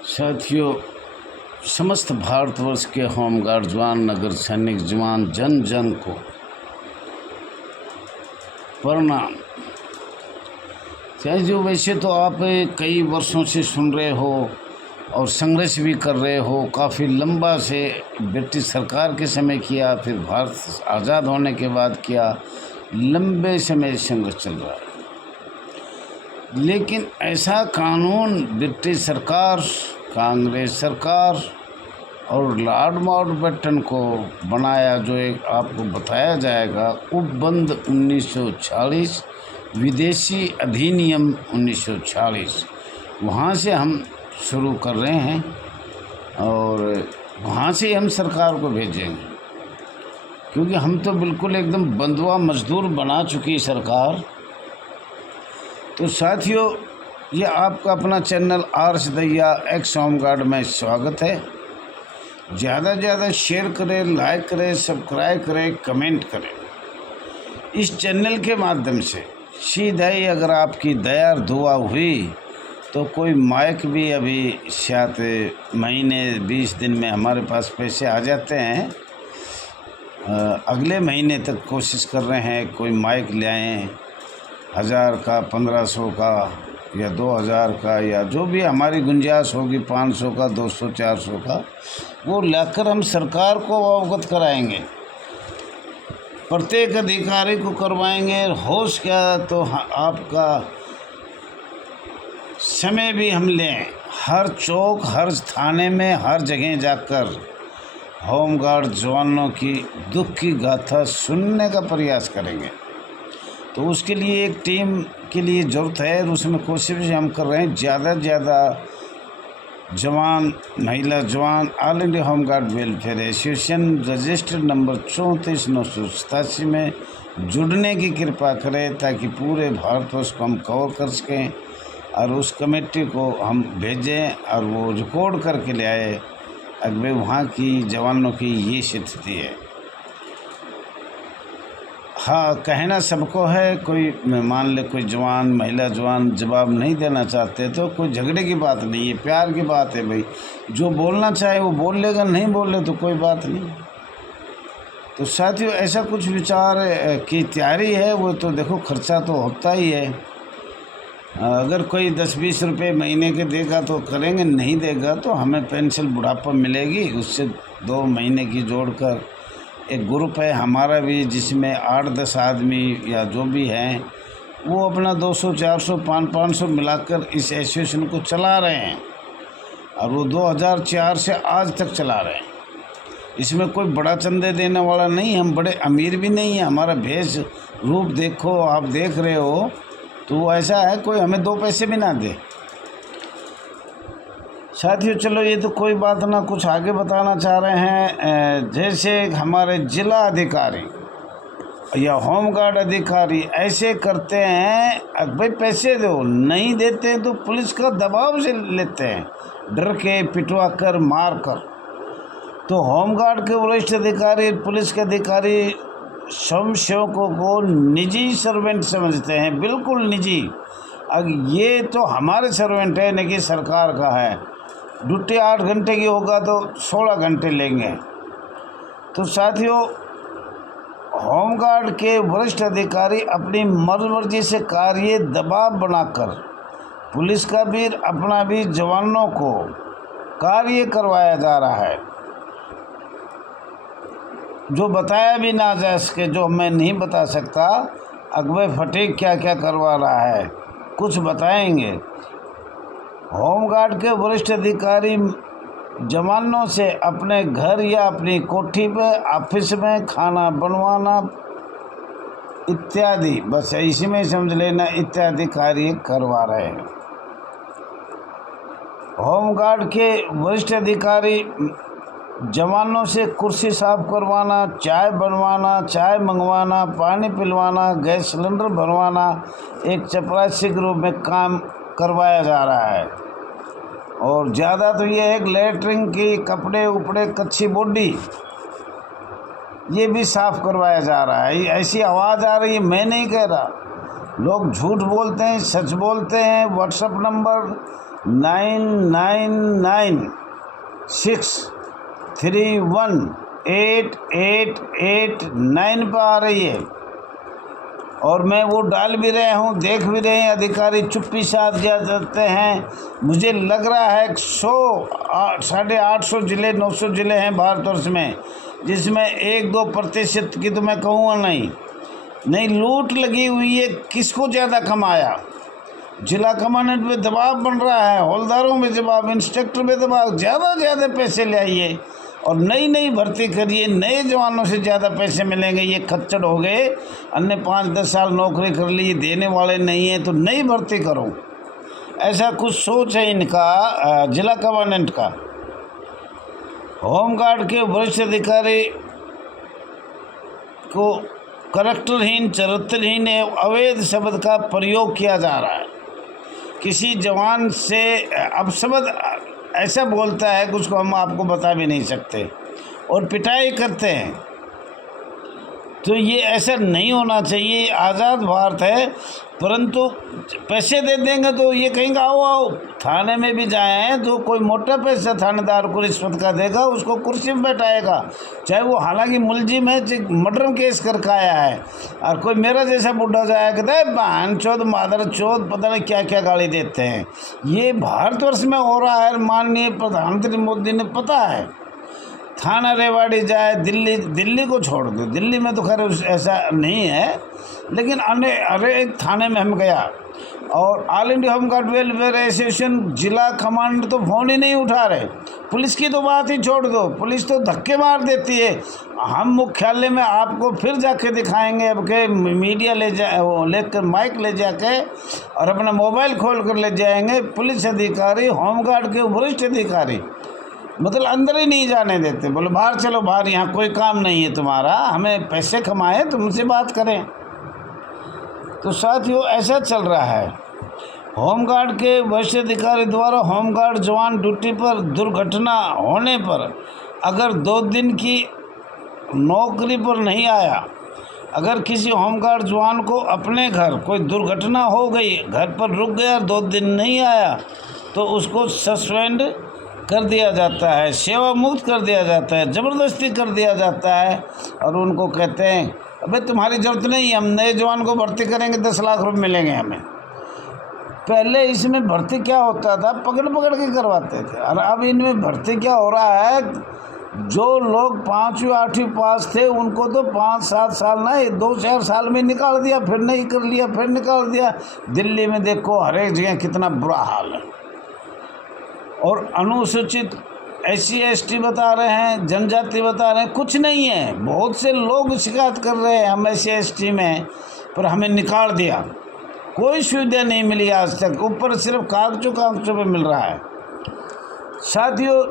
साथियों, समस्त भारतवर्ष के होमगार्ड जवान, नगर सैनिक जवान, जन जन को प्रणाम। साथियों, वैसे तो आप कई वर्षों से सुन रहे हो और संघर्ष भी कर रहे हो। काफ़ी लंबा से ब्रिटिश सरकार के समय किया, फिर भारत आज़ाद होने के बाद किया। लंबे समय संघर्ष चल रहा है, लेकिन ऐसा कानून ब्रिटिश सरकार, कांग्रेस सरकार और लॉर्ड माउंटबेटन को बनाया, जो एक आपको बताया जाएगा, उपबंध 1940, विदेशी अधिनियम 1940। वहाँ से हम शुरू कर रहे हैं और वहाँ से हम सरकार को भेजेंगे, क्योंकि हम तो बिल्कुल एकदम बंधुआ मजदूर बना चुकी सरकार। तो साथियों, ये आपका अपना चैनल आर्ष दैया एक्स होमगार्ड में स्वागत है। ज़्यादा से ज़्यादा शेयर करें, लाइक करें, सब्सक्राइब करें, कमेंट करें। इस चैनल के माध्यम से सीधा ही अगर आपकी दया और दुआ हुई तो कोई माइक भी अभी शायद महीने 20 दिन में हमारे पास पैसे आ जाते हैं। अगले महीने तक कोशिश कर रहे हैं कोई माइक ले आएँ, 1000 का, 1500 का या 2000 का, या जो भी हमारी गुंजाइश होगी, 500 का, 200, 400 का, वो लाकर हम सरकार को अवगत कराएंगे, प्रत्येक अधिकारी को करवाएंगे। होश क्या तो आपका समय भी हम लें, हर चौक, हर थाने में, हर जगह जाकर होमगार्ड जवानों की दुख की गाथा सुनने का प्रयास करेंगे। तो उसके लिए एक टीम के लिए ज़रूरत है और उसमें कोशिश हम कर रहे हैं। ज़्यादा से ज़्यादा जवान, महिला जवान all India home guard welfare association registered number 34,987 में जुड़ने की कृपा करें, ताकि पूरे भारतवर्ष को हम कवर कर सकें और उस कमेटी को हम भेजें और वो रिकॉर्ड करके ले आए अगले वहाँ की जवानों की ये स्थिति है। हाँ, कहना सबको है, कोई मान ले कोई जवान, महिला जवान जवाब नहीं देना चाहते तो कोई झगड़े की बात नहीं है, प्यार की बात है भाई। जो बोलना चाहे वो बोल लेगा, नहीं बोले तो कोई बात नहीं। तो साथियों, ऐसा कुछ विचार की तैयारी है, वो तो देखो खर्चा तो होता ही है। अगर कोई 10-20 रुपये महीने के देगा तो करेंगे, नहीं देगा तो हमें पेंशन बुढ़ापा मिलेगी, उससे 2 महीने की जोड़कर एक ग्रुप है हमारा भी, जिसमें 8-10 आदमी या जो भी हैं वो अपना 200, 400, 500 मिलाकर इस एसोसिएशन को चला रहे हैं और वो 2004 से आज तक चला रहे हैं। इसमें कोई बड़ा चंदे देने वाला नहीं, हम बड़े अमीर भी नहीं हैं। हमारा भेष रूप देखो, आप देख रहे हो, तो वो ऐसा है कोई हमें 2 पैसे भी ना दे। साथियों, चलो ये तो कोई बात ना, कुछ आगे बताना चाह रहे हैं। जैसे हमारे जिला अधिकारी या होमगार्ड अधिकारी ऐसे करते हैं, भाई पैसे दो, नहीं देते तो पुलिस का दबाव से लेते हैं, डर के, पिटवा कर, मार कर। तो होमगार्ड के वरिष्ठ अधिकारी, पुलिस के अधिकारी स्वयंसेवकों को निजी सर्वेंट समझते हैं, बिल्कुल निजी। अब ये तो हमारे सर्वेंट है, न कि सरकार का है। ड्यूटी 8 घंटे की होगा तो 16 घंटे लेंगे। तो साथियों, होमगार्ड के वरिष्ठ अधिकारी अपनी मर्जी से कार्य दबाव बनाकर पुलिस का भी, अपना भी, जवानों को कार्य करवाया जा रहा है, जो बताया भी ना जा सके, जो मैं नहीं बता सकता। अगवे फटीक क्या क्या करवा रहा है, कुछ बताएंगे। होमगार्ड के वरिष्ठ अधिकारी जवानों से अपने घर या अपनी कोठी पे, ऑफिस में खाना बनवाना इत्यादि, बस इसी में समझ लेना, इत्यादि कार्य करवा रहे हैं। होमगार्ड के वरिष्ठ अधिकारी जवानों से कुर्सी साफ करवाना, चाय बनवाना, चाय मंगवाना, पानी पिलवाना, गैस सिलेंडर भरवाना एक चपरासी के रूप में काम करवाया जा रहा है। और ज़्यादा तो ये है, लेटरिन की, कपड़े उपड़े, कच्ची बॉडी, ये भी साफ करवाया जा रहा है। ऐसी आवाज़ आ रही है, मैं नहीं कह रहा, लोग झूठ बोलते हैं, सच बोलते हैं। व्हाट्सएप नंबर 9996318889 पर आ रही है और मैं वो डाल भी रहे हूँ, देख भी रहे हैं। अधिकारी चुप्पी साध क्या करते हैं। मुझे लग रहा है 850 जिले 900 जिले हैं भारतवर्ष में, जिसमें 1-2% की तो मैं कहूँगा नहीं लूट लगी हुई है। किसको ज़्यादा कमाया? जिला कमांडेंट पे दबाव बन रहा है, हौलदारों में दबाव, इंस्पेक्टर पे दबाव, ज़्यादा पैसे ले आइए और नई भर्ती करिए, नए जवानों से ज़्यादा पैसे मिलेंगे। ये खच्चड़ हो गए, अन्य 5-10 साल नौकरी कर ली, देने वाले नहीं है तो नई भर्ती करो। ऐसा कुछ सोच है इनका जिला कमांडेंट का। होमगार्ड के वरिष्ठ अधिकारी को करैक्टरहीन, चरित्रहीन एवं अवैध शब्द का प्रयोग किया जा रहा है। किसी जवान से अब शब्द ऐसा बोलता है कुछ को हम आपको बता भी नहीं सकते और पिटाई करते हैं। तो ये ऐसा नहीं होना चाहिए। आज़ाद भारत है, परंतु पैसे दे देंगे तो ये कहेंगे आओ थाने में भी जाएँ तो कोई मोटा पैसा थानेदार को रिश्वत का देगा, उसको कुर्सी में बैठाएगा, चाहे वो हालांकि मुलजिम है, मर्डर केस करके आया है। और कोई मेरा जैसा बुढ़ा जाया कहता है बहन चौथ मादर चौथ, पता नहीं क्या क्या गाली देते हैं। ये भारतवर्ष में हो रहा है। माननीय प्रधानमंत्री मोदी ने पता है। थाना रेवाड़ी जाए, दिल्ली को छोड़ दो, दिल्ली में तो खैर ऐसा नहीं है, लेकिन अरे एक थाने में हम गया और all India home guard welfare association जिला कमांडर तो फ़ोन ही नहीं उठा रहे। पुलिस की तो बात ही छोड़ दो, पुलिस तो धक्के मार देती है। हम मुख्यालय में आपको फिर जाके दिखाएंगे, अब के मीडिया लेकर माइक ले जाके और अपना मोबाइल खोल कर ले जाएंगे। पुलिस अधिकारी, होमगार्ड के वरिष्ठ अधिकारी मतलब अंदर ही नहीं जाने देते, बोले बाहर चलो, बाहर, यहाँ कोई काम नहीं है तुम्हारा, हमें पैसे कमाए तुमसे बात करें। तो साथियों ऐसा चल रहा है। होमगार्ड के वरिष्ठ अधिकारी द्वारा होमगार्ड जवान ड्यूटी पर दुर्घटना होने पर अगर 2 दिन की नौकरी पर नहीं आया, अगर किसी होमगार्ड जवान को अपने घर कोई दुर्घटना हो गई, घर पर रुक गया, 2 दिन नहीं आया, तो उसको सस्पेंड कर दिया जाता है, सेवा मुक्त कर दिया जाता है, ज़बरदस्ती कर दिया जाता है और उनको कहते हैं अबे तुम्हारी ज़रूरत नहीं, हम नए जवान को भर्ती करेंगे, 10 लाख रुपए मिलेंगे हमें। पहले इसमें भर्ती क्या होता था, पकड़ के करवाते थे, और अब इनमें भर्ती क्या हो रहा है, जो लोग 5वीं 8वीं पास थे उनको तो 5-7 साल नहीं 2-4 साल में निकाल दिया, फिर नहीं कर लिया, फिर निकाल दिया। दिल्ली में देखो हर एक जगह कितना बुरा हाल है। और अनुसूचित SC ST बता रहे हैं, जनजाति बता रहे हैं, कुछ नहीं है। बहुत से लोग शिकायत कर रहे हैं हम SC ST में, पर हमें निकाल दिया, कोई सुविधा नहीं मिली आज तक, ऊपर सिर्फ कागजों पे मिल रहा है। साथियों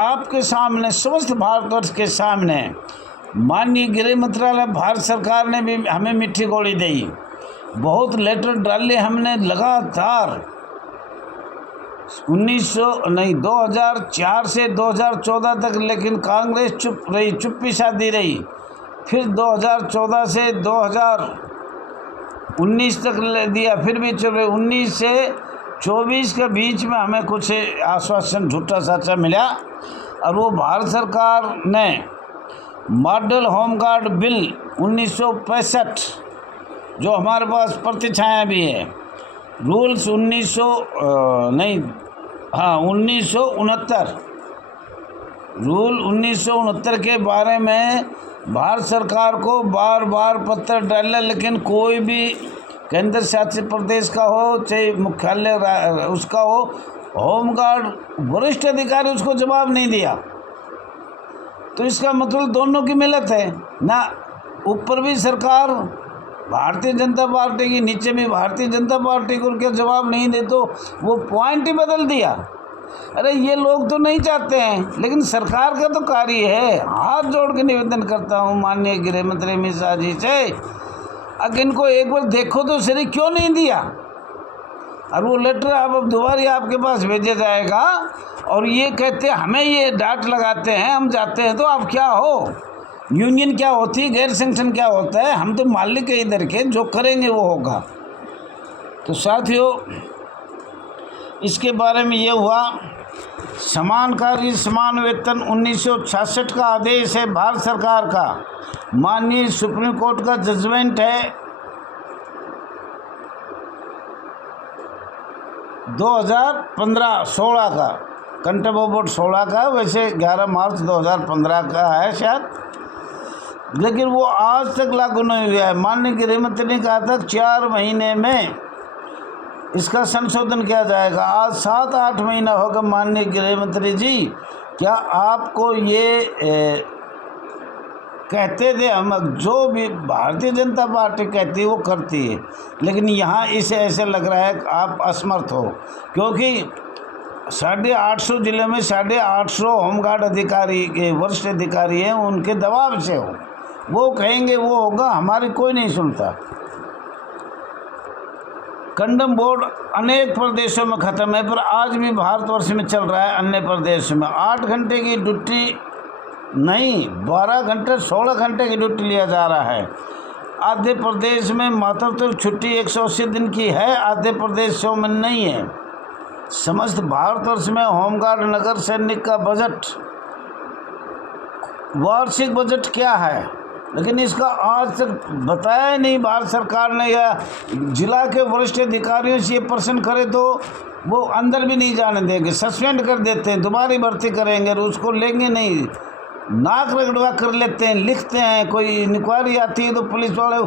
आपके सामने, समस्त भारतवर्ष के सामने माननीय गृह मंत्रालय भारत सरकार ने भी हमें मीठी गोली दी, बहुत लेटर डाले हमने लगातार। 2004 से 2014 तक, लेकिन कांग्रेस चुप रही, चुप्पी साधी रही। फिर 2014 से 2019 तक ले दिया, फिर भी चुप रही। 19 से 24 के बीच में हमें कुछ आश्वासन झूठा साचा मिला और वो भारत सरकार ने मॉडल होमगार्ड बिल 1965 जो हमारे पास प्रतिछाया भी है, रूल्स 1969 रूल 1969 के बारे में भारत सरकार को बार बार पत्र डाला, लेकिन कोई भी केंद्र शासित प्रदेश का हो चाहे मुख्यालय उसका हो, होमगार्ड वरिष्ठ अधिकारी उसको जवाब नहीं दिया। तो इसका मतलब दोनों की मिलत है ना, ऊपर भी सरकार भारतीय जनता पार्टी की, नीचे भी भारतीय जनता पार्टी को क्या जवाब नहीं दे, तो वो पॉइंट ही बदल दिया। अरे ये लोग तो नहीं चाहते हैं, लेकिन सरकार का तो कार्य है। हाथ जोड़ के निवेदन करता हूँ माननीय गृह मंत्री अमित शाह जी से, अगर इनको एक बार देखो तो सही, क्यों नहीं दिया? और वो लेटर अब दोबारा आपके पास भेजा जाएगा और ये कहते हैं हमें ये डांट लगाते हैं, हम जाते हैं तो आप क्या हो, यूनियन क्या होती है, गैर संगठन क्या होता है, हम तो मालिक है इधर के, जो करेंगे वो होगा। तो साथियों इसके बारे में ये हुआ, समान कार्य समान वेतन 1966 का आदेश है भारत सरकार का, माननीय सुप्रीम कोर्ट का जजमेंट है 2015-16 का, कंटेम्प्ट ऑफ बोर्ड 16 का, वैसे 11 मार्च 2015 का है शायद, लेकिन वो आज तक लागू नहीं हुआ है। माननीय गृह मंत्री ने कहा था 4 महीने में इसका संशोधन किया जाएगा। आज 7-8 महीना होगा। माननीय गृह मंत्री जी, क्या आपको ये कहते थे हम जो भी भारतीय जनता पार्टी कहती है वो करती है, लेकिन यहाँ इसे ऐसे लग रहा है कि आप असमर्थ हो, क्योंकि 850 जिले में 850 होमगार्ड अधिकारी के वरिष्ठ अधिकारी हैं, उनके दबाव से हो, वो कहेंगे वो होगा, हमारी कोई नहीं सुनता। कंडम बोर्ड अनेक प्रदेशों में ख़त्म है, पर आज भी भारतवर्ष में चल रहा है। अन्य प्रदेशों में 8 घंटे की ड्यूटी नहीं, 12 घंटे 16 घंटे की ड्यूटी लिया जा रहा है। आधे प्रदेश में मातृत्व छुट्टी 180 दिन की है, आधे प्रदेशों में नहीं है। समस्त भारतवर्ष में होमगार्ड नगर सैनिक का बजट, वार्षिक बजट क्या है, लेकिन इसका आज तक बताया ही नहीं भारत सरकार ने, या जिला के वरिष्ठ अधिकारियों से ये प्रश्न करे तो वो अंदर भी नहीं जाने देंगे, सस्पेंड कर देते हैं, दोबारा भर्ती करेंगे और उसको लेंगे नहीं, नाक रगड़वा कर लेते हैं, लिखते हैं। कोई इंक्वायरी आती है तो पुलिस वाले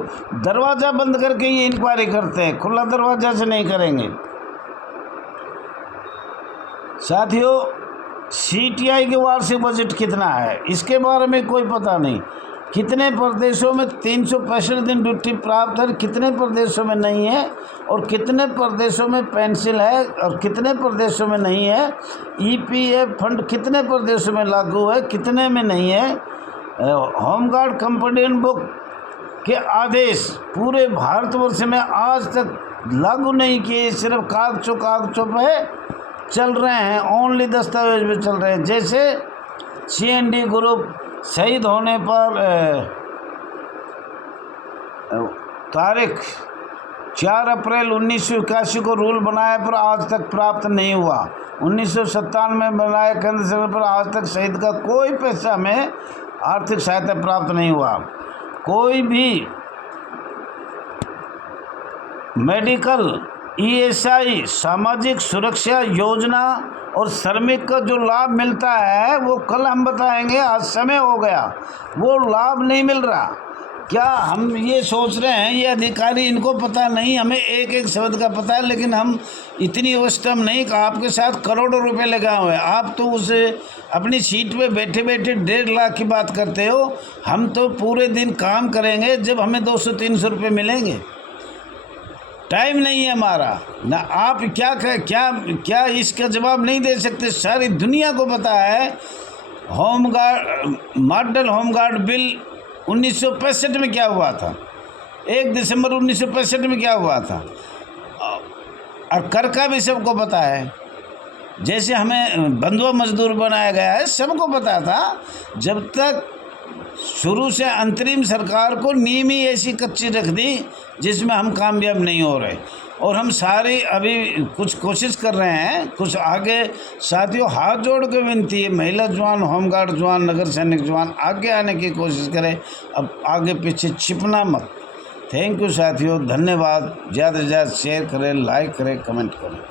दरवाज़ा बंद करके ये इंक्वायरी करते हैं, खुला दरवाजा से नहीं करेंगे। साथियों, CTI के वार्षिक बजट कितना है इसके बारे में कोई पता नहीं। कितने प्रदेशों में 365 दिन ड्यूटी प्राप्त है, कितने प्रदेशों में नहीं है, और कितने प्रदेशों में पेंशन है और कितने प्रदेशों में नहीं है। EPF फंड कितने प्रदेशों में लागू है, कितने में नहीं है। होमगार्ड कंप्लेंट बुक के आदेश पूरे भारतवर्ष में आज तक लागू नहीं किए, सिर्फ कागजों पे चल रहे हैं, ओनली दस्तावेज में चल रहे हैं। जैसे CND ग्रुप शहीद होने पर तारीख 4 अप्रैल 1981 को रूल बनाया, पर आज तक प्राप्त नहीं हुआ। 1997 में बनाया केंद्र सरकार, पर आज तक शहीद का कोई पैसा में आर्थिक सहायता प्राप्त नहीं हुआ। कोई भी मेडिकल, ESI, सामाजिक सुरक्षा योजना और श्रमिक का जो लाभ मिलता है वो कल हम बताएंगे, आज समय हो गया, वो लाभ नहीं मिल रहा। क्या हम ये सोच रहे हैं ये अधिकारी इनको पता नहीं, हमें एक एक शब्द का पता है, लेकिन हम इतनी अवस्था में नहीं कि आपके साथ करोड़ों रुपए लगा हुए हैं। आप तो उसे अपनी सीट पे बैठे बैठे 1.5 लाख की बात करते हो, हम तो पूरे दिन काम करेंगे जब हमें 200-300 रुपये मिलेंगे। टाइम नहीं है हमारा ना। आप क्या इसका जवाब नहीं दे सकते? सारी दुनिया को पता है होमगार्ड, मॉडल होमगार्ड बिल 1965 में क्या हुआ था, 1 दिसंबर 1965 में क्या हुआ था, और कर का भी सबको पता है। जैसे हमें बंधुआ मजदूर बनाया गया है, सबको पता था। जब तक शुरू से अंतरिम सरकार को नींव ही ऐसी कच्ची रख दी जिसमें हम कामयाब नहीं हो रहे, और हम सारे अभी कुछ कोशिश कर रहे हैं, कुछ आगे। साथियों, हाथ जोड़ के विनती है, महिला जवान, होमगार्ड जवान, नगर सैनिक जवान आगे आने की कोशिश करें, अब आगे पीछे छिपना मत। थैंक यू साथियों, धन्यवाद। ज़्यादा से ज़्यादा शेयर करें, लाइक करें, कमेंट करें।